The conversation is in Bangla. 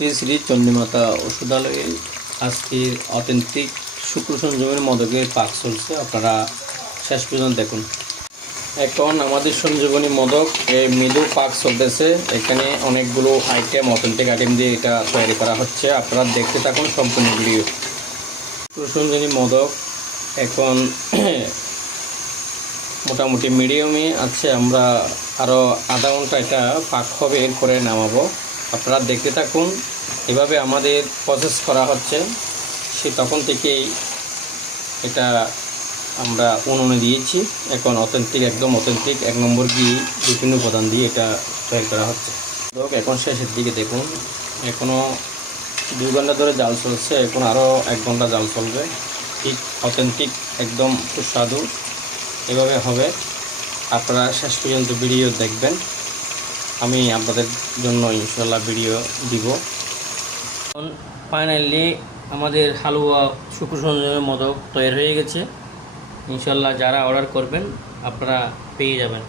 শ্রী শ্রী চণ্ডীমাতা ওষুধালয়ে আজকের অথেন্টিক শুক্র সঞ্জীবনী মদকের পাক চলছে, আপনারা শেষ পর্যন্ত দেখুন। এখন আমাদের সঞ্জীবনী মদক মৃদু পাক চলতেছে। এখানে অনেকগুলো আইটেম, অথেন্টিক আইটেম দিয়ে এটা তৈরি করা হচ্ছে। আপনারা দেখতে থাকুন সম্পূর্ণ ভিডিও। শুক্র সঞ্জীবনী মদক এখন মোটামুটি মিডিয়ামে আছে। আমরা আরও আধা ঘন্টা এটা পাক হবে, এরপরে নামাবো। আপনারা দেখতে থাকুন। এভাবে আমাদের প্রসেস করা হচ্ছে। সে তখন থেকেই এটা আমরা উনুনে দিয়েছি। এখন অথেন্টিক, একদম অথেন্টিক 1 নম্বর ঘি বিভিন্ন উপাদান দিয়ে এটা তৈরি করা হচ্ছে। এখন শেষের দিকে দেখুন, এখনও 2 ঘন্টা ধরে জাল চলছে। এখন আরও 1 ঘন্টা জাল চলবে। ঠিক অথেন্টিক, একদম সুস্বাদু এভাবে হবে। আপনারা শেষ পর্যন্ত ভিডিও দেখবেন। আমি আপনাদের জন্য ইনশাল্লাহ ভিডিও দিব। ফাইনালি আমাদের হালুয়া শুক্র সঞ্জীবনী মদক তৈরি হয়ে গেছে। ইনশাল্লাহ যারা অর্ডার করবেন আপনারা পেয়ে যাবেন।